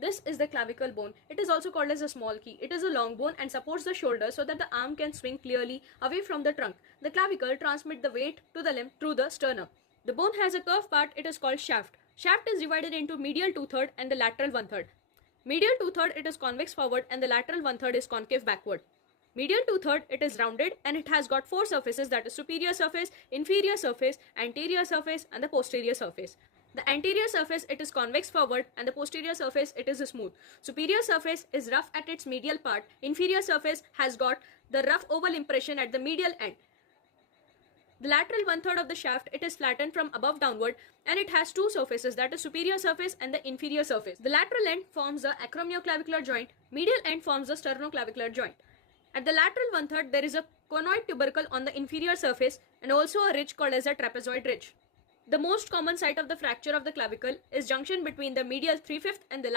This is the clavicle bone. It is also called as a small key. It is a long bone and supports the shoulder so that the arm can swing clearly away from the trunk. The clavicle transmits the weight to the limb through the sternum. The bone has a curved part. It is called shaft. Shaft is divided into medial 2/3 and the lateral 1/3. Medial 2/3 it is convex forward and the lateral 1/3 is concave backward. Medial 2/3 it is rounded and it has got four surfaces, that is superior surface, inferior surface, anterior surface and the posterior surface. The anterior surface it is convex forward and the posterior surface it is smooth. Superior surface is rough at its medial part. Inferior surface has got the rough oval impression at the medial end. The lateral 1/3 of the shaft it is flattened from above downward and it has two surfaces, that is superior surface and the inferior surface. The lateral end forms the acromioclavicular joint. Medial end forms the sternoclavicular joint. At the lateral 1/3 there is a conoid tubercle on the inferior surface and also a ridge called as a trapezoid ridge. The most common site of the fracture of the clavicle is junction between the medial 3/5 and the